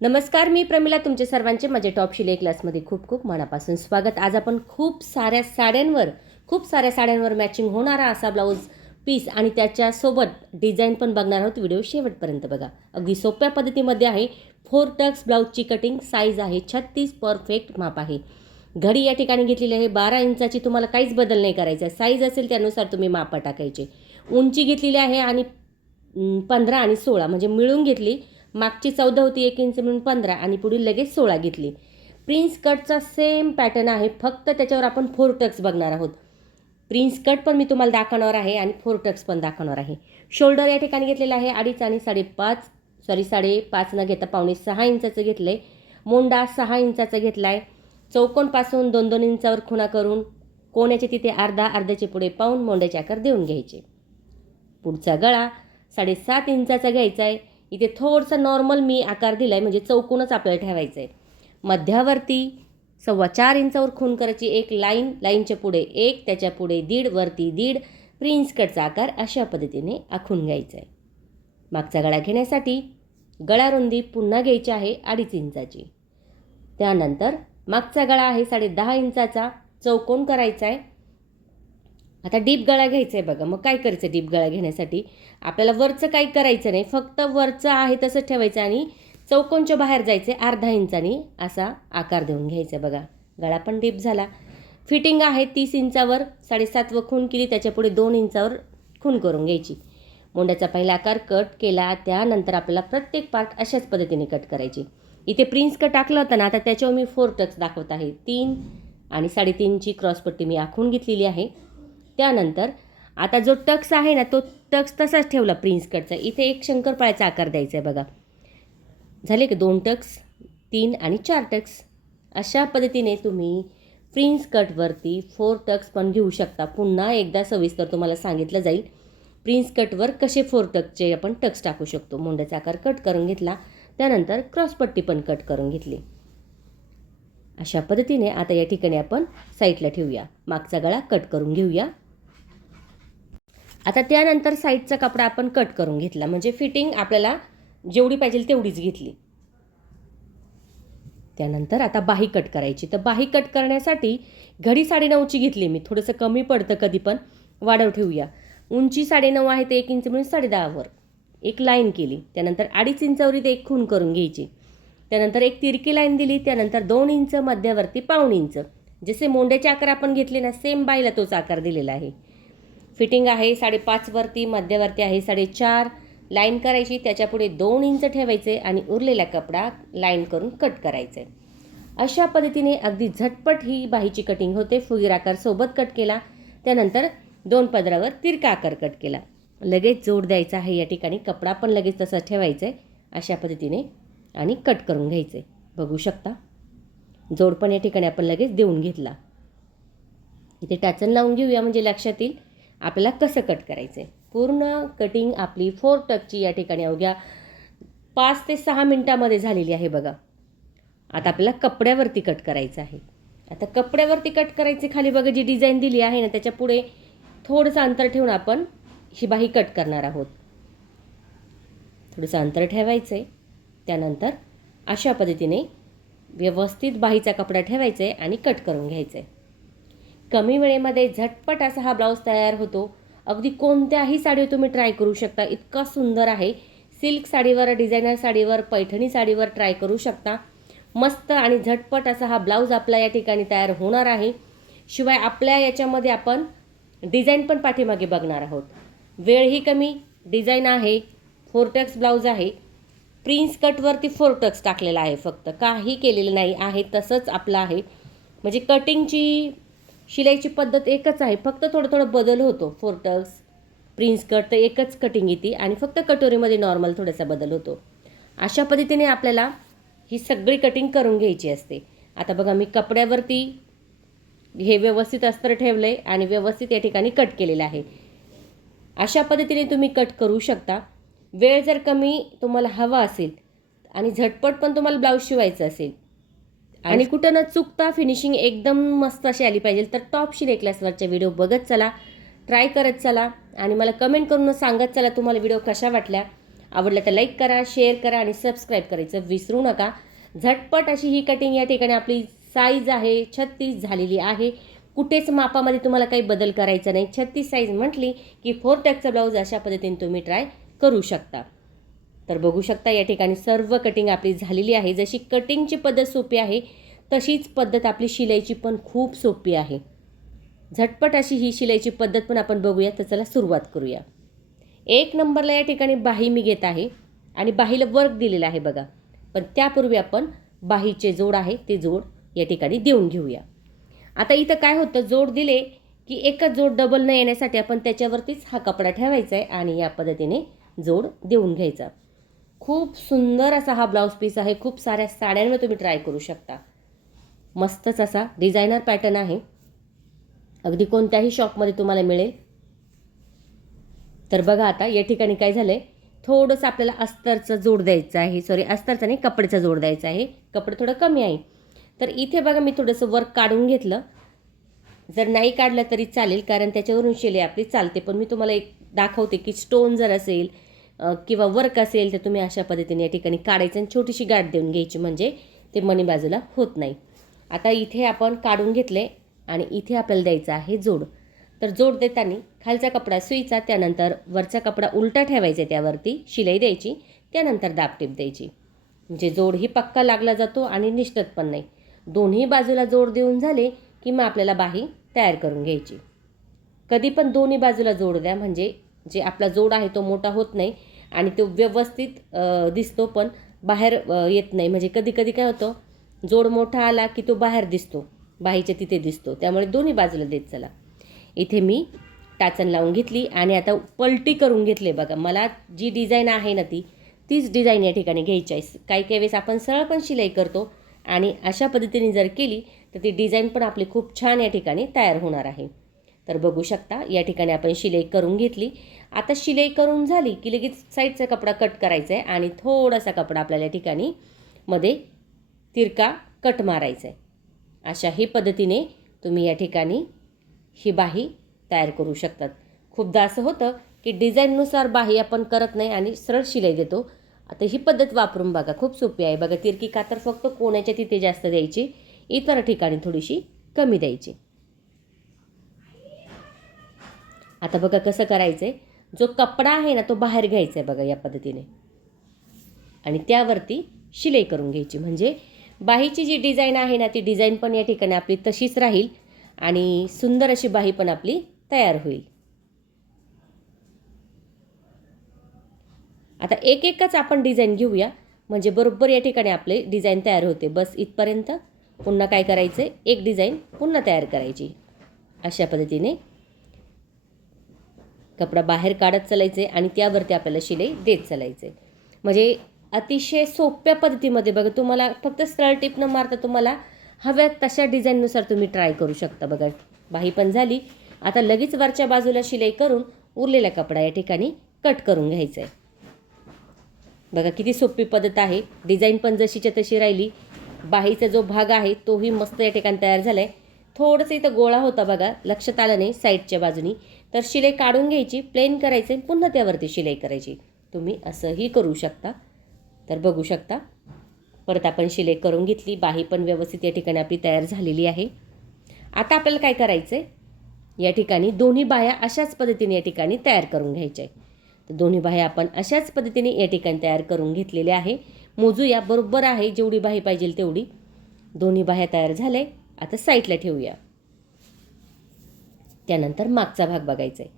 नमस्कार, मी प्रमिला. तुमचे सर्वांचे माझे टॉप शिलाई क्लासमध्ये खूप खूप मनापासून स्वागत. आज आपण खूप साऱ्या साड्यांवर मॅचिंग होणारा असा ब्लाऊज पीस आणि त्याच्यासोबत डिझाईन पण बघणार आहोत. व्हिडिओ शेवटपर्यंत बघा. अगदी सोप्या पद्धतीमध्ये आहे. 4 टक्स ब्लाऊजची कटिंग, साईज आहे 36, परफेक्ट माप आहे. घडी या ठिकाणी घेतलेली आहे 12 इंचाची. तुम्हाला काहीच बदल नाही करायचा. साईज असेल त्यानुसार तुम्ही मापा टाकायचे. उंची घेतलेली आहे आणि 15 आणि 16 म्हणजे मिळून घेतली. मागची 14 होती, 1 इंच म्हणून 15 आणि पुढील लगेच 16 घेतली. प्रिन्स कटचा सेम पॅटर्न आहे, फक्त त्याच्यावर आपण 4 टक्स बघणार आहोत. प्रिन्स कट पण मी तुम्हाला दाखवणार आहे आणि 4 टक्स पण दाखवणार आहे. शोल्डर या ठिकाणी घेतलेला आहे 2.5 आणि 5.5 न घेता 5.5-6 इंचाचं घेतलं आहे. मोंडा 6 इंचाचा घेतला आहे. चौकोनपासून 2-2 इंचावर खुणा करून कोण्याचे तिथे अर्ध्याचे पुढे पाऊन मोंड्याचे आकार देऊन घ्यायचे. पुढचा गळा 7.5 इंचाचा घ्यायचा आहे. इथे थोडंसं नॉर्मल मी आकार दिला आहे, म्हणजे चौकोनच आपल्याला ठेवायचं आहे. मध्यावरती 4.25 इंचावर खूण करायची. एक लाईनच्या पुढे 1, त्याच्या पुढे 1.5, वरती 1.5. प्रिन्स कटचा आकार अशा पद्धतीने आखून घ्यायचा आहे. मागचा गळा घेण्यासाठी गळा रुंदी पुन्हा घ्यायची आहे 2.5 इंचाची. त्यानंतर मागचा गळा आहे 10.5 इंचाचा. चौकोन करायचा आहे. आता डीप गळा घ्यायचा आहे बघा. मग काय करायचं डीप गळा घेण्यासाठी? आपल्याला वरचं काही करायचं नाही, फक्त वरचं आहे तसं ठेवायचं आणि चौकोनच्या बाहेर जायचे 1/2 इंचानी असा आकार देऊन घ्यायचा बघा. गळा पण डीप झाला. फिटिंग आहे 30 इंचावर 7.5 व खूण केली, त्याच्यापुढे 2 इंचावर खूण करून घ्यायची. मोंड्याचा पहिला आकार कट केला. त्यानंतर आपल्याला प्रत्येक पार्ट अशाच पद्धतीने कट करायची. इथे प्रिन्स कट टाकलं होतं ना, आता त्याच्यावर मी 4 टक्स दाखवत आहे. 3 आणि 3.5ची क्रॉसपट्टी मी आखून घेतलेली आहे. त्यानंतर आता जो टक्स आहे ना, तो टक्स तसाच ठेवला प्रिन्स कटचा. इथे एक शंकरपाळ्याचा आकार द्यायचा आहे बघा. झाले की 2 टक्स, 3 आणि 4 टक्स. अशा पद्धतीने तुम्ही प्रिन्स कटवरती 4 टक्स पण घेऊ शकता. पुन्हा एकदा सविस्तर तुम्हाला सांगितलं जाईल प्रिन्स कटवर कसे 4 टक्सचे आपण टक्स टाकू शकतो. मोंड्याचा आकार कट करून घेतला. त्यानंतर क्रॉसपट्टी पण कट करून घेतली. अशा पद्धतीने आता या ठिकाणी आपण साईडला ठेवूया. मागचा गळा कट करून घेऊया. आता त्यानंतर साईडचा कपडा आपण कट करून घेतला, म्हणजे फिटिंग आपल्याला जेवढी पाहिजे तेवढीच घेतली. त्यानंतर आता बाही कट करायची. तर बाही कट करण्यासाठी घडी 9.5ची घेतली मी. थोडंसं कमी पडतं कधी पण, वाढव ठेवूया. उंची 9.5 आहे, ते 1 इंच म्हणून 10.5वर एक लाईन केली. त्यानंतर 2.5 इंचावर इथे एक खूण करून घ्यायची. त्यानंतर एक तिरकी लाईन दिली. त्यानंतर 2 इंच मध्यावरती 1.5 इंच. जसे मोंड्याचे आकार आपण घेतले ना, सेम बाईला तोच आकार दिलेला आहे. फिटिंग आहे 5.5 वरती, मध्यावरती आहे 4.5. लाईन करायची, त्याच्यापुढे 2 इंच ठेवायचे आणि उरलेला कपडा लाईन करून कट करायचे. अशा पद्धतीने अगदी झटपट ही बाहीची कटिंग होते. फुगीर आकार सोबत कट केला. त्यानंतर 2 पदरावर तिरका आकार कट केला. लगेच जोड द्यायचा आहे या ठिकाणी. कपडा पण लगेच तसा ठेवायचा आहे अशा पद्धतीने आणि कट करून घ्यायचे. बघू शकता जोड पण या ठिकाणी आपण लगेच देऊन घेतला. इथे टाचन लावून घेऊया, म्हणजे लक्षात येईल आपल्याला कसं कट करायचं आहे. पूर्ण कटिंग आपली 4 टक्सची या ठिकाणी अवघ्या 5 ते 6 मिनटामध्ये झालेली आहे बघा. आता आपल्याला कपड्यावरती कट करायचं आहे. आता कपड्यावरती कट करायचे, खाली बघा जी डिझाईन दिली आहे ना, त्याच्या पुढे थोडंसं अंतर ठेवून आपण ही बाही कट करणार आहोत. थोडंसं अंतर ठेवायचं आहे. त्यानंतर अशा पद्धतीने व्यवस्थित बाहीचा कपडा ठेवायचा आहे आणि कट करून घ्यायचं आहे. कमी वेळेमध्ये झटपट असा हा ब्लाऊज तयार होतो. अगदी कोणत्याही साडीवर तुम्ही ट्राय करू शकता. इतका सुंदर आहे. सिल्क साडीवर, डिझायनर साडीवर, पैठणी साडीवर ट्राय करू शकता. मस्त आणि झटपट असा हा ब्लाऊज आपला या ठिकाणी तयार होणार आहे. शिवाय आपल्या याच्यामध्ये आपण डिझाईन पण पाठीमागे बघणार आहोत. वेळही कमी, डिझाईन आहे, 4 टक्स ब्लाऊज आहे. प्रिन्स कटवरती 4 टक्स टाकलेला आहे, फक्त काही केलेलं नाही आहे, तसंच आपलं आहे. म्हणजे कटिंगची शिलाईची पद्धत एकच आहे, फक्त थोडं बदल होतो. 4 टक्स प्रिन्स कट तर एकच कटिंग येते आणि फक्त कटोरीमध्ये नॉर्मल थोडासा बदल होतो. अशा पद्धतीने आपल्याला ही सगळी कटिंग करून घ्यायची असते. आता बघा मी कपड्यावरती हे व्यवस्थित अस्तर ठेवलं आहे आणि व्यवस्थित या ठिकाणी कट केलेलं आहे. अशा पद्धतीने तुम्ही कट करू शकता. वेळ जर कमी तुम्हाला हवा असेल आणि झटपट पण तुम्हाला ब्लाऊज शिवायचं असेल आणि कुठं न चुकता फिनिशिंग एकदम मस्त अशी आली पाहिजे, तर टॉप शिलाई क्लासवरचे व्हिडिओ बघत चला, ट्राय करत चला आणि मला कमेंट करून सांगत चला तुम्हाला व्हिडिओ कशा वाटल्या. आवडलं तर लाईक करा, शेअर करा आणि सबस्क्राईब करायचं विसरू नका. झटपट अशी ही कटिंग या ठिकाणी आपली साईज आहे 36 झालेली आहे. कुठेच मापामध्ये तुम्हाला काही बदल करायचा नाही. 36 साईज म्हटली की 4 टक्सचा ब्लाऊज अशा पद्धतीने तुम्ही ट्राय करू शकता. तर बघू शकता या ठिकाणी सर्व कटिंग आपली झालेली आहे. जशी कटिंगची पद्धत सोपी आहे तशीच पद्धत आपली शिलाईची पण खूप सोपी आहे. झटपट अशी ही शिलाईची पद्धत पण आपण बघूया. तर चला सुरुवात करूया. 1 नंबरला या ठिकाणी बाही मी घेत आहे आणि बाहीला वर्क दिलेलं आहे बघा. पण त्यापूर्वी आपण बाहीचे जोड आहे ते जोड या ठिकाणी देऊन घेऊया. आता इथं काय होतं, जोड दिले की एकच जोड डबल न येण्यासाठी आपण त्याच्यावरतीच हा कपडा ठेवायचा आहे आणि या पद्धतीने जोड देऊन घ्यायचा. खूप सुंदर असा हा ब्लाऊज पीस आहे. खूप साऱ्या साड्यांवर तुम्ही ट्राय करू शकता. मस्तच असा डिझायनर पॅटर्न आहे. अगदी कोणत्याही शॉपमध्ये तुम्हाला मिळेल. तर बघा आता या ठिकाणी काय झालं आहे, थोडंसं आपल्याला अस्तरचं जोड द्यायचं आहे. सॉरी, अस्तरचं नाही, कपड्याचा जोड द्यायचा आहे. कपडे थोडं कमी आहे. तर इथे बघा मी थोडंसं वर्क काढून घेतलं. जर नाही काढलं तरी चालेल, कारण त्याच्यावरून शिलाई आपली चालते. पण मी तुम्हाला एक दाखवते की स्टोन जर असेल किंवा वर्क असेल तर तुम्ही अशा पद्धतीने या ठिकाणी काढायचं आणि छोटीशी गाठ देऊन घ्यायची, म्हणजे ते मणी बाजूला होत नाही. आता इथे आपण काढून घेतले आणि इथे आपल्याला द्यायचा आहे जोड. तर जोड देताना खालचा कपडा सुईचा, त्यानंतर वरचा कपडा उलटा ठेवायचा, त्यावरती शिलाई द्यायची, त्यानंतर दाबटीप द्यायची. म्हणजे जोड ही पक्का लागला जातो आणि निष्ठत पण नाही. दोन्ही बाजूला जोड देऊन झाले की मग आपल्याला बाही तयार करून घ्यायची. कधी पण दोन्ही बाजूला जोड द्या, म्हणजे जे आपला जोड आहे तो मोठा होत नाही आणि तो व्यवस्थित दिसतो, पण बाहेर येत नाही. म्हणजे कधी कधी काय होतं, जोड मोठा आला की तो बाहेर दिसतो, बाहीच्या तिथे दिसतो. त्यामुळे दोन्ही बाजूला देत चला. इथे मी टाचन लावून घेतली आणि आता पलटी करून घेतले. बघा, मला जी डिझाईन आहे ना तीच डिझाईन या ठिकाणी घ्यायची आहे. काही काही वेळेस आपण सरळ पण शिलाई करतो आणि अशा पद्धतीने जर केली तर ती डिझाईन पण आपली खूप छान या ठिकाणी तयार होणार आहे. तर बघू शकता या ठिकाणी आपण शिलाई करून घेतली. आता शिलाई करून झाली की लगेच साईडचा कपडा कट करायचा आहे आणि थोडासा कपडा आपल्याला या ठिकाणी मध्ये तिरका कट मारायचा आहे. अशा ही पद्धतीने तुम्ही या ठिकाणी ही बाही तयार करू शकतात. खूपदा असं होतं की डिझाईननुसार बाही आपण करत नाही आणि सरळ शिलाई देतो. आता ही पद्धत वापरून बघा, खूप सोपी आहे. बघा, तिरकी कातर फक्त कोण्याच्या तिथे जास्त द्यायची, इतर ठिकाणी थोडीशी कमी द्यायची. आता बघा कसं करायचं आहे, जो कपडा आहे ना तो बाहेर घ्यायचा आहे बघा या पद्धतीने आणि त्यावरती शिलाई करून घ्यायची. म्हणजे बाहीची जी डिझाईन आहे ना ती डिझाईन पण या ठिकाणी आपली तशीच राहील आणि सुंदर अशी बाही पण आपली तयार होईल. आता एक एकच आपण डिझाईन घेऊया, म्हणजे बरोबर या ठिकाणी आपले डिझाईन तयार होते. बस इथपर्यंत. पुन्हा काय करायचं, एक डिझाईन पुन्हा तयार करायची. अशा पद्धतीने कपडा बाहेर काढत चालायचे आणि त्यावरती आपल्याला शिलाई देत चालायचे. म्हणजे अतिशय सोप्या पद्धतीमध्ये बघा, तुम्हाला फक्त सरळ टिप न मारता तुम्हाला हव्या तशा डिझाईननुसार तुम्ही ट्राय करू शकता. बघा, बाही पण झाली. आता लगेच वरच्या बाजूला शिलाई करून उरलेला कपडा या ठिकाणी कट करून घ्यायचा आहे. बघा किती सोपी पद्धत आहे. डिझाईन पण जशीच्या तशी राहिली. बाहीचा जो भाग आहे तोही मस्त या ठिकाणी तयार झाला आहे. थोडंसं इथं गोळा होता बघा, लक्षात आलं नाही साईडच्या बाजूनी, तर शिलाई काढून घ्यायची, प्लेन करायचे, पुन्हा त्यावरती शिलाई करायची. तुम्ही असंही करू शकता. तर बघू शकता, परत आपण शिलाई करून घेतली. बाही पण व्यवस्थित या ठिकाणी आपली तयार झालेली आहे. आता आपल्याला काय करायचं आहे, या ठिकाणी दोन्ही बाह्या अशाच पद्धतीने या ठिकाणी तयार करून घ्यायच्या आहे. तर दोन्ही बाह्या आपण अशाच पद्धतीने या ठिकाणी तयार करून घेतलेल्या आहे. मोजूया, बरोबर आहे जेवढी बाही पाहिजे तेवढी. दोन्ही बाह्या तयार झाल्या. आता साईडला ठेवूया. त्यानंतर मागचा भाग बघायचा आहे.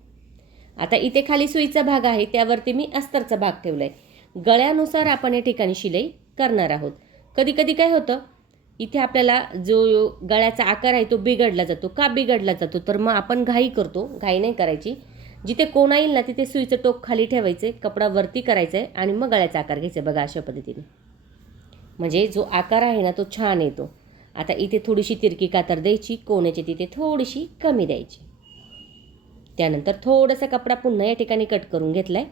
आता इथे खाली सुईचा भाग आहे, त्यावरती मी अस्तरचा भाग ठेवला आहे. गळ्यानुसार आपण या ठिकाणी शिलाई करणार आहोत. कधी कधी काय होतं, इथे आपल्याला जो गळ्याचा आकार आहे तो बिघडला जातो. का बिघडला जातो, तर मग आपण घाई करतो. घाई नाही करायची. जिथे कोणा येईल ना तिथे सुईचं टोक खाली ठेवायचे, कपडा वरती करायचा आहे आणि मग गळ्याचा आकार घ्यायचा. बघा अशा पद्धतीने, म्हणजे जो आकार आहे ना तो छान येतो. आता इथे थोडीशी तिरकी कातर द्यायची, कोण्याची तिथे थोडीशी कमी द्यायची. त्यानंतर थोडासा कपडा पुन्हा या ठिकाणी कट करून घेतलाय.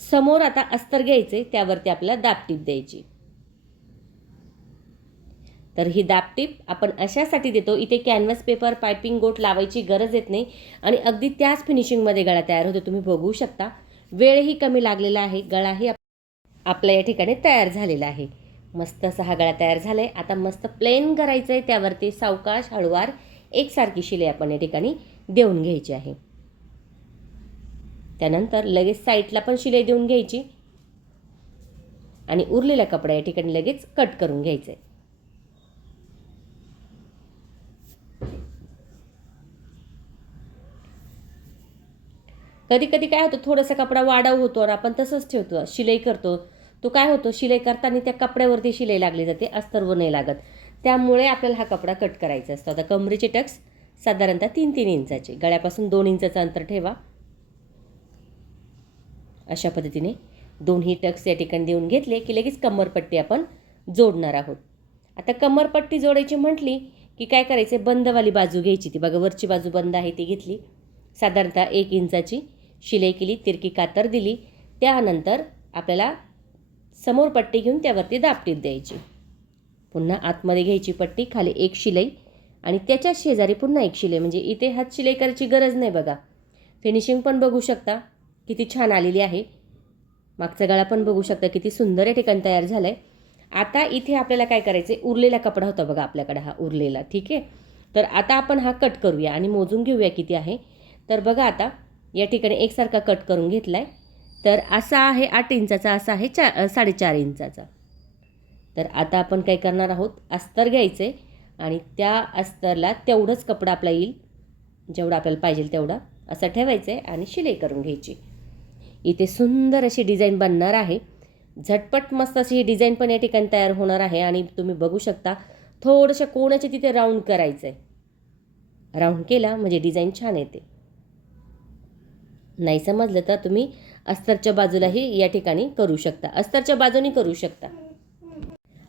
समोर आता अस्तर घ्यायचे, त्यावरती आपल्याला दाबटीप द्यायची. तर ही दाबटीप आपण अशासाठी देतो, इथे कॅनव्हास पेपर पायपिंग गोट लावायची गरज येत नाही आणि अगदी त्याच फिनिशिंगमध्ये गळा तयार होतो. तुम्ही बघू शकता वेळही कमी लागलेला आहे, गळाही आपल्या या ठिकाणी तयार झालेला आहे. मस्त असा हा गळा तयार झाला आहे. आता मस्त प्लेन करायचं आहे, त्यावरती सावकाश हळूवार एकसारखी शिलाई आपण या ठिकाणी देऊन घ्यायची आहे. त्यानंतर लगेच साईडला पण शिलाई देऊन घ्यायची आणि उरलेला कपडा या ठिकाणी लगेच कट करून घ्यायचा आहे. कधी कधी काय होतं, थोडासा कपडा वाढव होतो आणि आपण तसंच ठेवतो, शिलाई करतो. तो काय होतो, शिलाई करताना त्या कपड्यावरती शिलाई लागली जाते, अस्तरवर नाही लागत. त्यामुळे आपल्याला हा कपडा कट करायचा असतो. आता कमरेचे टक्स साधारणतः 3-3 इंचाचे, गळ्यापासून 2 इंचाचं अंतर ठेवा. अशा पद्धतीने दोन्ही टक्स या ठिकाणी देऊन घेतले की लगेच कमरपट्टी आपण जोडणार आहोत. आता कमरपट्टी जोडायची म्हटली की काय करायचे, बंदवाली बाजू घ्यायची. ती बघा वरची बाजू बंद आहे ती घेतली, साधारणतः 1 इंचाची शिलाई केली, तिरकी कातर दिली. त्यानंतर आपल्याला समोर पट्टी घेऊन त्यावरती दाबटीप द्यायची. पुन्हा आतमध्ये घ्यायची पट्टी, खाली 1 शिलाई आणि त्याच्या शेजारी पुन्हा 1 शिलाई. म्हणजे इथे हात शिलाई करायची गरज नाही. बघा फिनिशिंग पण बघू शकता किती छान आलेली आहे. मागचा गळा पण बघू शकता किती सुंदर या ठिकाणी तयार झाला आहे. आता इथे आपल्याला काय करायचं, उरलेला कपडा होता बघा आपल्याकडे हा उरलेला, ठीक आहे. तर आता आपण हा कट करूया आणि मोजून घेऊया किती आहे. तर बघा आता या ठिकाणी एकसारखा कट करून घेतला आहे. तर असा आहे 8 इंचाचा, असा आहे 4.5 इंचाचा. तर आता आपण काय करणार आहोत, अस्तर घ्यायचे आणि त्या अस्तरला तेवढंच कपडा आपला येईल, जेवढा आपल्याला पाहिजे तेवढा असं ठेवायचं आहे आणि शिलाई करून घ्यायची. इथे सुंदर अशी डिझाईन बनणार आहे. झटपट मस्त अशी ही डिझाईन पण या ठिकाणी तयार होणार आहे. आणि तुम्ही बघू शकता थोडंसं कोणाचे तिथे राऊंड करायचं आहे. राऊंड केला म्हणजे डिझाईन छान येते. नाही समजलं तर तुम्ही अस्तरच्या बाजूलाही या ठिकाणी करू शकता, अस्तरच्या बाजूने करू शकता.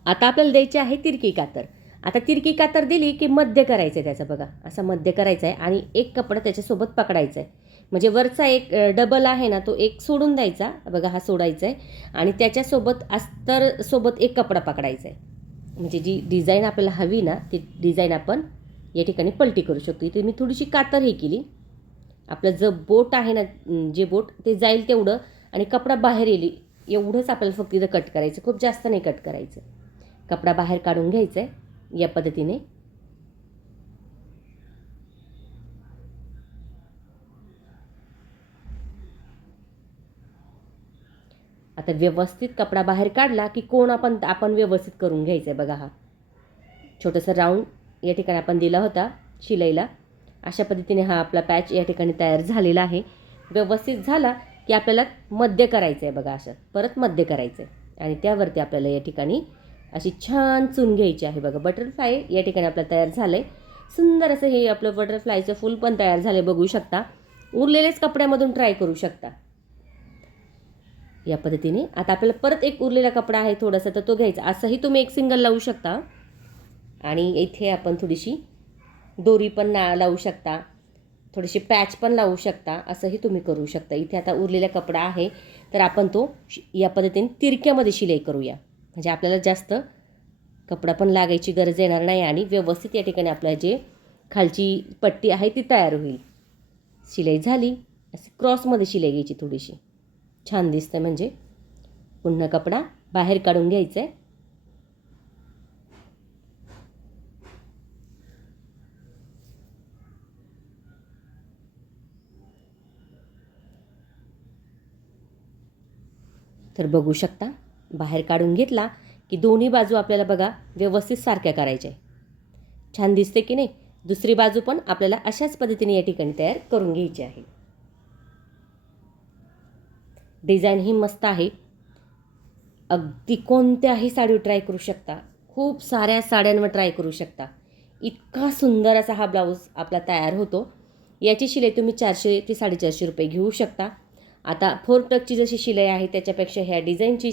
आता आपल्याला द्यायची आहे तिरकी कातर. आता तिरकी कातर दिली की मध्य करायचं आहे त्याचं, बघा असं मध्य करायचं आहे आणि एक कपडा त्याच्यासोबत पकडायचा आहे. म्हणजे वरचा एक डबल आहे ना, तो एक सोडून द्यायचा, बघा हा सोडायचा आहे आणि त्याच्यासोबत अस्तरसोबत एक कपडा पकडायचा आहे. म्हणजे जी डिझाईन आपल्याला हवी ना ती डिझाईन आपण या ठिकाणी पलटी करू शकतो. इथे मी थोडीशी कातर हे केली, आपलं जो बोट आहे ना, जे बोट ते जाईल तेवढं आणि कपडा बाहेर येईल एवढंच आपल्याला फक्त इथं कट करायचं, खूप जास्त नाही कट करायचं. कपडा बाहेर काढून घ्यायचा आहे या पद्धतीने. आता व्यवस्थित कपडा बाहेर काढला की कोण आपण व्यवस्थित करून घ्यायचं आहे. बघा हा छोटंसं राऊंड या ठिकाणी आपण दिला होता शिलाईला. अशा पद्धतीने हा आपला पॅच या ठिकाणी तयार झालेला आहे. व्यवस्थित झाला की आपल्याला मध्य करायचं आहे. बघा असं परत मध्य करायचं आहे आणि त्यावरती आपल्याला या ठिकाणी अशी छान चून घ्यायची आहे. बघा बटरफ्लाय या ठिकाणी आपलं तयार झालं आहे. सुंदर असं हे आपलं बटरफ्लायचं फूल पण तयार झालं आहे, बघू शकता. उरलेलेच कपड्यामधून ट्राय करू शकता या पद्धतीने. आता आपल्याला परत एक उरलेला कपडा आहे थोडासा, तर तो घ्यायचा. असंही तुम्ही एक सिंगल लावू शकता आणि इथे आपण थोडीशी दोरी पण लावू शकता, थोडीशी पॅच पण लावू शकता, असंही तुम्ही करू शकता. इथे आता उरलेला कपडा आहे तर आपण तो या पद्धतीने तिरक्यामध्ये शिलाई करूया, म्हणजे आपल्याला जास्त कपडा पण लागायची गरज येणार नाही आणि व्यवस्थित या ठिकाणी आपल्या जे खालची पट्टी आहे ती तयार होईल. शिलाई झाली, अशी क्रॉसमध्ये शिलाई घ्यायची, थोडीशी छान दिसते. म्हणजे पुन्हा कपडा बाहेर काढून घ्यायचा आहे. तर बघू शकता बाहेर काढून घेतला की दोन्ही बाजू आपल्याला बघा व्यवस्थित सारख्या करायच्या आहे. छान दिसते की नाही. दुसरी बाजू पण आपल्याला अशाच पद्धतीने या ठिकाणी तयार करून घ्यायची आहे. डिझाईन ही मस्त आहे, अगदी कोणत्याही साडीवर ट्राय करू शकता, खूप साऱ्या साड्यांवर ट्राय करू शकता. इतका सुंदर असा हा ब्लाऊज आपला तयार होतो. याची शिलाई तुम्ही 400 ते 450 रुपये घेऊ शकता. आता 4 टक्सची जशी शिलाई आहे त्याच्यापेक्षा ह्या डिझाईनची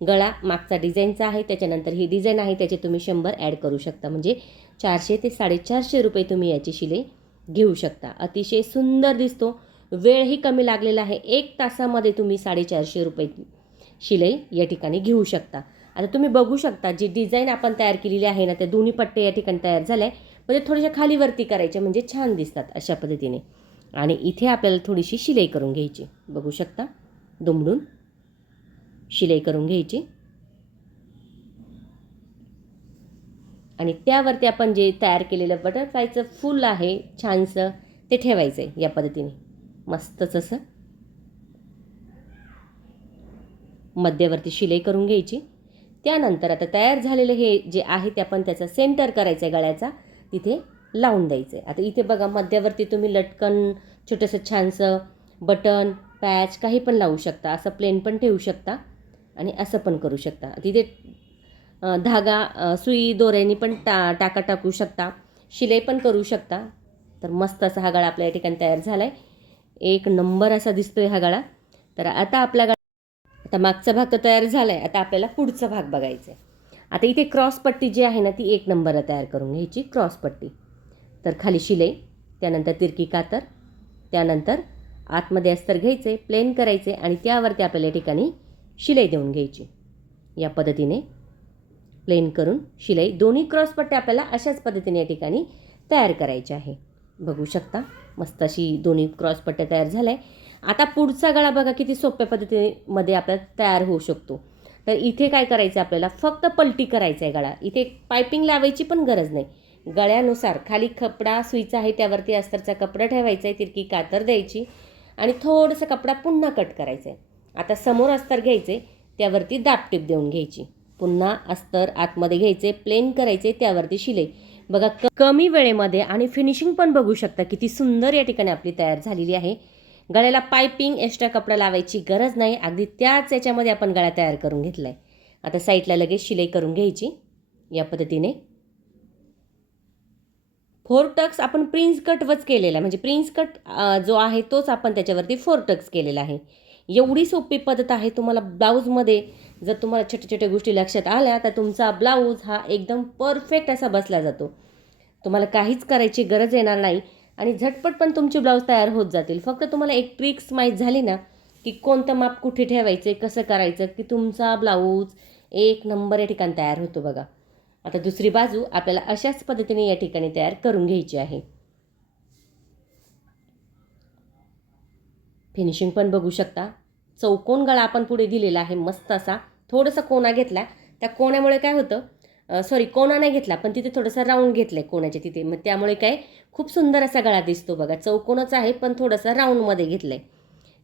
गळा मागचा डिझाईनचा आहे, त्याच्यानंतर ही डिझाईन आहे, त्याचे तुम्ही 100 ॲड करू शकता. म्हणजे 400 ते 450 रुपये तुम्ही याची शिलाई घेऊ शकता. अतिशय सुंदर दिसतो, वेळही कमी लागलेला आहे. 1 तासामध्ये तुम्ही 450 रुपये शिलाई या ठिकाणी घेऊ शकता. आता तुम्ही बघू शकता जी डिझाईन आपण तयार केलेली आहे ना, त्या दोन्ही पट्टे या ठिकाणी तयार झाल्या आहे. पण ते थोड्याशा खालीवरती करायच्या म्हणजे छान दिसतात अशा पद्धतीने. आणि इथे आपल्याला थोडीशी शिलाई करून घ्यायची. बघू शकता दुमडून शिलाई करून घ्यायची. आणि त्यावरती आपण जे तयार केलेलं बटरफ्लायचं फूल आहे छानसं ते ठेवायचं आहे या पद्धतीने मस्तच असं. मध्यवर्ती शिलाई करून घ्यायची. त्यानंतर आता तयार झालेलं हे जे आहे ते आपण त्याचा सेंटर करायचा आहे गळ्याचा, तिथे लावून द्यायचं आहे. आता इथे बघा मध्यवर्ती तुम्ही लटकन छोटंसं छानसं बटन पॅच काही पण लावू शकता. असं प्लेन पण ठेवू शकता आणि असं पण करू शकता. तिथे धागा सुई दोऱ्याने पण टाका टाकू शकता, शिलाई पण करू शकता. तर मस्त असा हा गळा आपल्या या ठिकाणी तयार झाला आहे. एक नंबर असा दिसतोय हा गळा. तर आता आपला आता मागचा भाग तर तयार झाला आहे. आता आपल्याला पुढचा भाग बघायचा आहे. आता इथे क्रॉस पट्टी जी आहे ना ती एक नंबरला तयार करून घ्यायची. क्रॉस पट्टी, तर खाली शिलाई, त्यानंतर तिरकी कातर, त्यानंतर आतमध्ये अस्तर घ्यायचे, प्लेन करायचे आणि त्यावरती आपल्याला या ठिकाणी शिलाई देऊन घ्यायची. या पद्धतीने प्लेन करून शिलाई, दोन्ही क्रॉस पट्ट्या आपल्याला अशाच पद्धतीने या ठिकाणी तयार करायच्या आहे. बघू शकता मस्त अशी दोन्ही क्रॉस पट्ट्या तयार झाल्या आहे. आता पुढचा गळा बघा किती सोप्या पद्धतीमध्ये आपल्याला तयार होऊ शकतो. तर इथे काय करायचं आपल्याला, फक्त पलटी करायचा आहे गळा. इथे पायपिंग लावायची पण गरज नाही. गळ्यानुसार खाली कपडा सुईचा आहे त्यावरती अस्तरचा कपडा ठेवायचा आहे, तिरकी कातर द्यायची आणि थोडंसं कपडा पुन्हा कट करायचा आहे. आता समोर अस्तर घ्यायचे, त्यावरती दाबटीप देऊन घ्यायची. पुन्हा अस्तर आतमध्ये घ्यायचे, प्लेन करायचे, त्यावरती शिलाई. बघा कमी वेळेमध्ये आणि फिनिशिंग पण बघू शकता किती सुंदर या ठिकाणी आपली तयार झालेली आहे. गळ्याला पायपिंग एक्स्ट्रा कपडा लावायची गरज नाही. अगदी त्याच याच्यामध्ये आपण गळा तयार करून घेतला आहे. आता साईडला लगेच शिलाई करून घ्यायची या पद्धतीने. 4 टक्स आपण प्रिन्स कटवच केलेला आहे, म्हणजे प्रिन्स कट जो आहे तोच आपण त्याच्यावरती 4 टक्स केलेला आहे. एवढी सोपी पद्धत आहे. तुम्हाला ब्लाऊजमध्ये जर तुम्हाला छोट्या छोट्या गोष्टी लक्षात आल्या तर तुमचा ब्लाऊज हा एकदम परफेक्ट असा बसला जातो. तुम्हाला काहीच करायची गरज येणार नाही आणि झटपट पण तुमचे ब्लाऊज तयार होत जातील. फक्त तुम्हाला एक ट्रिक्स माहीत झाली ना की कोणतं माप कुठे ठेवायचं, कसं करायचं, की तुमचा ब्लाऊज एक नंबर या ठिकाणी तयार होतो. बघा आता दुसरी बाजू आपल्याला अशाच पद्धतीने या ठिकाणी तयार करून घ्यायची आहे. फिनिशिंग पण बघू शकता. चौकोन गळा आपण पुढे दिलेला आहे मस्त असा. थोडासा कोना घेतला, त्या कोण्यामुळे काय होतं, कोना नाही घेतला पण तिथे थोडंसं राऊंड घेतलं आहे कोणाच्या तिथे, मग त्यामुळे काय खूप सुंदर असा गळा दिसतो. बघा चौकोनच आहे पण थोडंसं राऊंडमध्ये घेतलं आहे.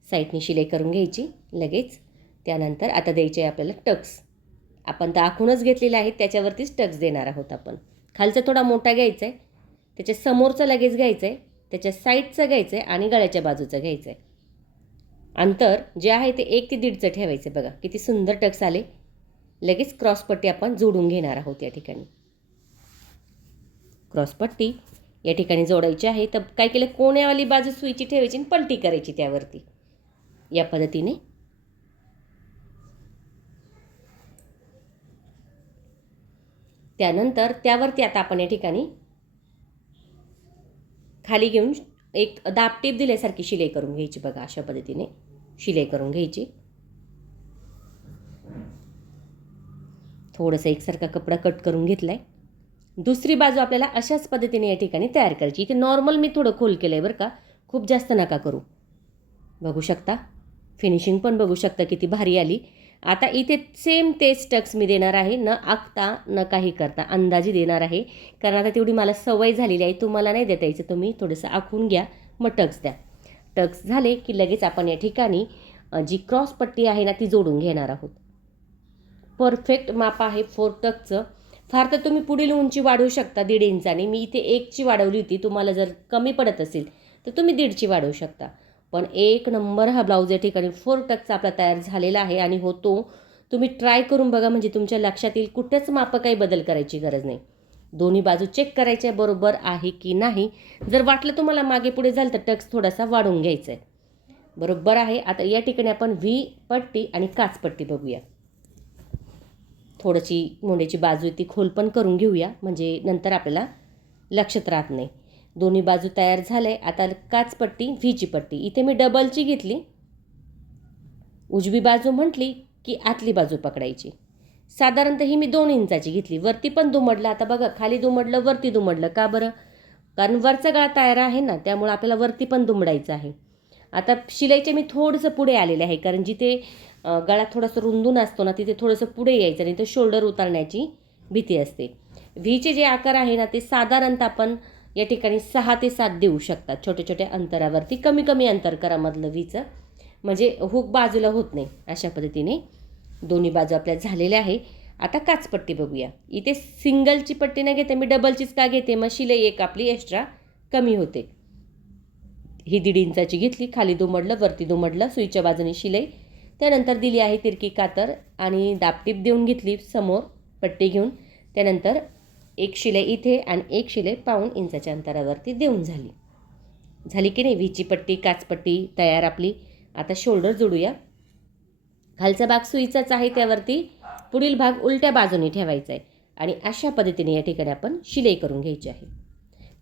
साईडनी शिलाई करून घ्यायची लगेच. त्यानंतर आता द्यायचे आहे आपल्याला टक्स. आपण तर आखूनच घेतलेला आहे त्याच्यावरतीच टक्स देणार आहोत आपण. खालचा थोडा मोठा घ्यायचा आहे, त्याच्या समोरचं लगेच घ्यायचं आहे, त्याच्या साईडचं घ्यायचं आहे आणि गळ्याच्या बाजूचं घ्यायचं आहे. अंतर जे आहे ते 1 ते 1.5चं ठेवायचं. बघा किती सुंदर टक्स आले. लगेच क्रॉसपट्टी आपण जोडून घेणार आहोत. या ठिकाणी क्रॉसपट्टी या ठिकाणी जोडायची आहे. तर काय केलं, कोण्यावाली बाजू सुईची ठेवायची आणि पलटी करायची त्यावरती या पद्धतीने. त्यानंतर त्यावरती आता आपण या ठिकाणी खाली घेऊन एक दाबटीप दिल्यासारखी शिलाई करून घ्यायची. बघा अशा पद्धतीने शिलाई करून घ्यायची. थोडंसं एकसारखा कपडा कट करून घेतला आहे. दुसरी बाजू आपल्याला अशाच पद्धतीने या ठिकाणी तयार करायची. इथे नॉर्मल मी थोडं खोल केलं आहे बरं का, खूप जास्त नका करू. बघू शकता फिनिशिंग पण बघू शकता किती भारी आली. आता इथे सेम तेच टक्स मी देणार आहे, न आखता न काही करता अंदाजी देणार आहे. कारण आता तेवढी मला सवय झालेली आहे. तुम्हाला नाही देता यायचं, तुम्ही थोडंसं आखून घ्या मग टक्स द्या. टक्स झाले की लगेच आपण या ठिकाणी जी क्रॉस पट्टी आहे ना ती जोडून घेणार आहोत. परफेक्ट माप आहे 4 टक्सचं. फार तर तुम्ही पुढील उंची वाढवू शकता 1.5 इंचाने. मी इथे 1ची वाढवली होती. तुम्हाला जर कमी पडत असेल तर तुम्ही 1.5ची वाढवू शकता. पण एक नंबर हा ब्लाऊज या ठिकाणी 4 टक्सचा आपला तयार झालेला आहे आणि होतो. तुम्ही ट्राय करून बघा, म्हणजे तुमच्या लक्षात येईल. कुठेच माप काही बदल करायची गरज नाही. दोन्ही बाजू चेक करायच्या बरोबर आहे की नाही. जर वाटलं तुम्हाला मागे पुढे झालं तर टक्स थोडासा वाढवून घ्यायचा आहे. बरोबर आहे. आता या ठिकाणी आपण व्ही पट्टी आणि काच पट्टी बघूया. थोडीशी मोंड्याची बाजू ती खोल पण करून घेऊया, म्हणजे नंतर आपल्याला लक्षात राहत नाही. दोन्ही बाजू तयार झाले. आता काच पट्टी व्हीची पट्टी इथे मी डबलची घेतली. उजवी बाजू म्हटली की आतली बाजू पकडायची. साधारणतः ही मी 2 इंचाची घेतली. वरती पण दुमडलं. आता बघा खाली दुमडलं, वरती दुमडलं. का बरं? कारण वरचा गळा तयार आहे ना, त्यामुळे आपल्याला वरती पण दुमडायचं आहे. आता शिलाईचे मी थोडंसं पुढे आलेले आहे, कारण जिथे गळा थोडासा रुंदून असतो ना, तिथे थोडंसं पुढे यायचं, नाही तर शोल्डर उतरण्याची भीती असते. व्हीचे जे आकार आहे ना, ते साधारणतः आपण या ठिकाणी 6 ते 7 देऊ शकतात. छोट्या छोट्या अंतरावरती कमी कमी अंतर करा मधलं व्हीचं, म्हणजे हुक बाजूला होत नाही. अशा पद्धतीने दोन्ही बाजू आपल्या झालेल्या आहे. आता काचपट्टी बघूया. इथे सिंगलची पट्टी न घेते मी डबलचीच का घेते, मग शिलाई एक आपली एक्स्ट्रा कमी होते. ही 1.5 इंचाची घेतली. खाली दुमडलं, वरती दुमडलं, सुईच्या बाजूने शिलाई. त्यानंतर दिली आहे तिरकी कातर आणि दाबटीप देऊन घेतली समोर पट्टी घेऊन. त्यानंतर एक शिलाई इथे आणि एक शिलाई 1.25 इंचाच्या अंतरावरती देऊन झाली की नाही. व्हीची पट्टी, काचपट्टी तयार आपली. आता शोल्डर जोडूया. खालचा भाग सुईचाच आहे, त्यावरती पुढील भाग उलट्या बाजूने ठेवायचा आहे आणि अशा पद्धतीने या ठिकाणी आपण शिलाई करून घ्यायची आहे.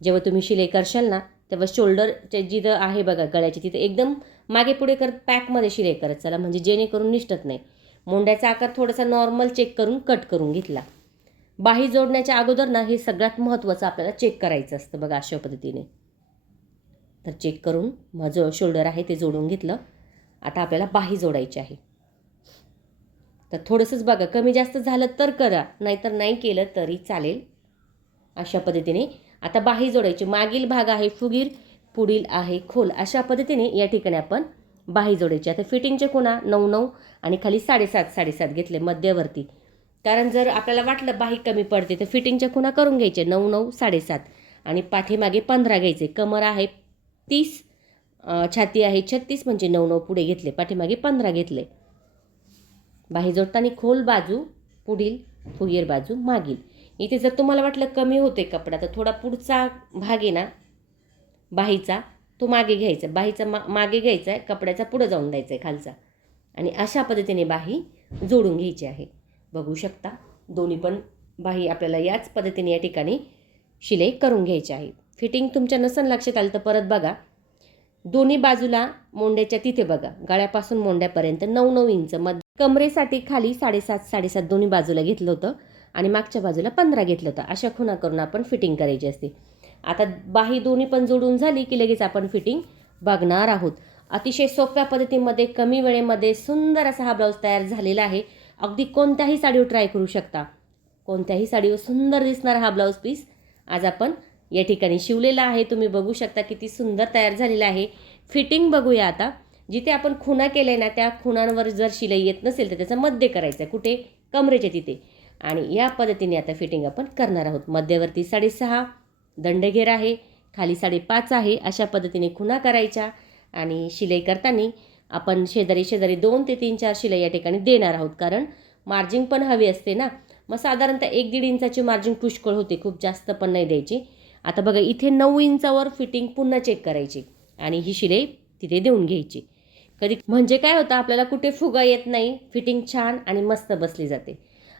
जेव्हा तुम्ही शिलाई करशाल ना, तेव्हा शोल्डरचे जिथं आहे बघा गळ्याची, तिथे एकदम मागे पुढे करत पॅकमध्ये शिलाई करत चला, म्हणजे जेणेकरून निष्ठत नाही. मोंड्याचा आकार थोडासा नॉर्मल चेक करून कट करून घेतला. बाही जोडण्याच्या अगोदर ना, हे सगळ्यात महत्त्वाचं आपल्याला चेक करायचं असतं बघा, अशा पद्धतीने. तर चेक करून माझं शोल्डर आहे ते जोडून घेतलं. आता आपल्याला बाही जोडायची आहे. तर थोडंसंच बघा, कमी जास्त झालं तर करा, नाहीतर नाही केलं तरी चालेल. अशा पद्धतीने आता बाही जोडायची. मागील भाग आहे फुगीर, पुढील आहे खोल. अशा पद्धतीने या ठिकाणी आपण बाही जोडायची. आता फिटिंगचे खुणा 9-9 आणि खाली 7.5-7.5 घेतले मध्यवर्ती. कारण जर आपल्याला वाटलं बाही कमी पडते तर फिटिंगच्या खुणा करून घ्यायचे 9-9, 7.5 आणि पाठीमागे 15 घ्यायचे. कमर आहे 30, छाती आहे 36, म्हणजे 9-9 पुढे घेतले, पाठीमागे 15 घेतले. बाही जोडताना खोल बाजू पुढील, फुगीर बाजू मागील. इथे जर तुम्हाला वाटलं कमी होते कपडा, तर थोडा पुढचा भाग आहे ना बाहीचा, तो मागे घ्यायचा. बाहीचा मागे घ्यायचा आहे, कपड्याचा पुढं जाऊन द्यायचा आहे खालचा. आणि अशा पद्धतीने बाही जोडून घ्यायची आहे. बघू शकता दोन्ही पण बाही आपल्याला याच पद्धतीने या ठिकाणी शिलाई करून घ्यायची आहे. फिटिंग तुमच्या नसन लक्षात आलं तर परत बघा. दोन्ही बाजूला मोंड्याच्या तिथे बघा, गळ्यापासून मोंड्यापर्यंत 9-9 इंच. कमरेसाठी खाली 7.5-7.5 दोन्ही बाजूला घेतलं होतं आणि मागच्या बाजूला 15 घेतलं होतं. अशा खुणा करून आपण फिटिंग करायची असते. आता बाही दोन्ही पण जोडून झाली की लगेच आपण फिटिंग बघणार आहोत. अतिशय सोप्या पद्धतीमध्ये कमी वेळेमध्ये सुंदर असा हा ब्लाऊज तयार झालेला आहे. अगदी कोणत्याही साडीवर ट्राय करू शकता. कोणत्याही साडीवर सुंदर दिसणारा हा ब्लाऊज पीस आज आपण या ठिकाणी शिवलेला आहे. तुम्ही बघू शकता किती सुंदर तयार झालेला आहे. फिटिंग बघूया आता. जिथे आपण खुणा केले ना, त्या खुणांवर जर शिलाई येत नसेल तर त्याचं मध्य करायचं आहे. कुठे? कमरेच्या तिथे. आणि या पद्धतीने आता फिटिंग आपण करणार आहोत. मध्यवर्ती 6.5 दंडघेर आहे, खाली 5.5 आहे. अशा पद्धतीने खुणा करायच्या आणि शिलाई करताना आपण शेजारी 2 ते 3-4 शिलाई या ठिकाणी देणार आहोत, कारण मार्जिंग पण हवी असते ना. मग साधारणतः 1-1.5 इंचाची मार्जिंग पुष्कळ होते, खूप जास्त पण नाही द्यायची. आता बघा इथे 9 इंचावर फिटिंग पुन्हा चेक करायची आणि ही शिलाई तिथे देऊन घ्यायची. कधी म्हणजे काय होतं, आपल्याला कुठे फुगा येत नाही, फिटिंग छान आणि मस्त बसली जाते.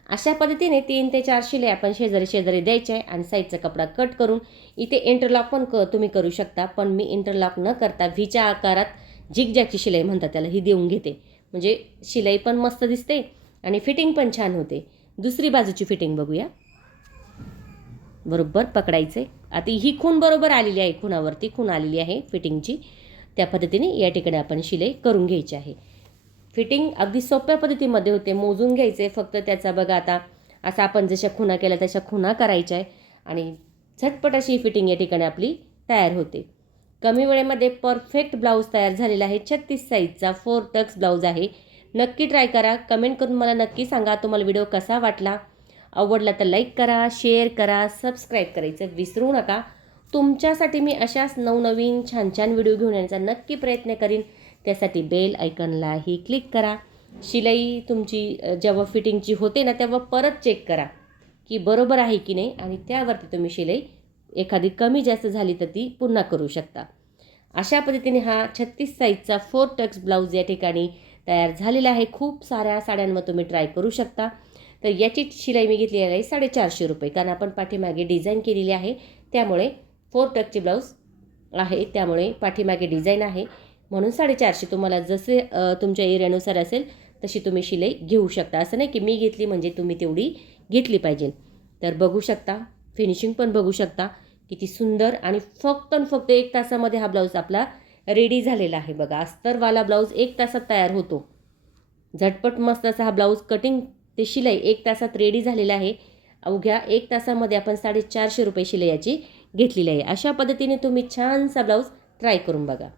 अशा पद्धतीने 3 ते 4 शिलाई आपण शेजारी द्यायचे आहे आणि साईडचा कपडा कट करून इथे इंटरलॉक पण तुम्ही करू शकता. पण मी इंटरलॉक न करता व्हीच्या आकारात झिगझॅगची शिलाई म्हणतात त्याला, ही देऊन घेते. म्हणजे शिलाई पण मस्त दिसते आणि फिटिंग पण छान होते. दुसरी बाजूची फिटिंग बघूया. बरोबर पकडायचे. आता ही खूण बरोबर आलेली आहे, खुणावरती खूण आलेली आहे फिटिंगची. त्या पद्धतीने या ठिकाणी आपण शिलाई करून घ्यायची आहे. फिटिंग अगदी सोप्या पद्धतीमध्ये होते. मोजून घ्यायचे फक्त. त्याचा बघा आता असं आपण जशा खुणा केल्या तशा खुणा करायच्या आहे आणि झटपट अशी फिटिंग या ठिकाणी आपली तयार होते. कमी वेळेमध्ये परफेक्ट ब्लाऊज तयार झालेला आहे. 36 साईजचा 4 टक्स ब्लाऊज आहे. नक्की ट्राय करा. कमेंट करून मला नक्की सांगा तुम्हाला व्हिडिओ कसा वाटला. आवडला तर लाईक करा, शेअर करा, सबस्क्राईब करायचं विसरू नका. तुमच्यासाठी मी अशाच नवनवीन छान छान व्हिडिओ घेऊन येण्याचा नक्की प्रयत्न करीन. त्यासाठी बेल आयकॉनलाही क्लिक करा. शिलाई तुमची जेव्हा फिटिंगची होते ना, तेव्हा परत चेक करा की बरोबर आहे की नाही आणि त्यावरती तुम्ही शिलाई एखादी कमी जास्त झाली तर ती पुन्हा करू शकता. अशा पद्धतीने हा 36 साईजचा 4 टक्स ब्लाऊज या ठिकाणी तयार झालेला आहे. खूप साऱ्या साड्यांवर तुम्ही ट्राय करू शकता. तर याची शिलाई मी घेतलेली आहे 450 रुपये, कारण आपण पाठीमागे डिझाईन केलेली आहे. त्यामुळे 4 टक्सचे ब्लाऊज आहे, त्यामुळे पाठीमागे डिझाईन आहे म्हणून 450. तुम्हाला जसे तुमच्या एरियानुसार असेल तशी तुम्ही शिलाई घेऊ शकता. असं नाही की मी घेतली म्हणजे तुम्ही तेवढी घेतली पाहिजे. तर बघू शकता, फिनिशिंग पण बघू शकता किती सुंदर. आणि फक्त आणि फक्त 1 तासामध्ये हा ब्लाऊज आपला रेडी झालेला आहे बघा. अस्तरवाला ब्लाऊज 1 तासात तयार होतो. झटपट मस्त असा हा ब्लाऊज कटिंग ते शिलाई 1 तासात रेडी झालेला आहे. अवघ्या 1 तासामध्ये आपण 450 रुपये शिलाई याची घेतलेली आहे. अशा पद्धतीने तुम्ही छानसा ब्लाऊज ट्राय करून बघा.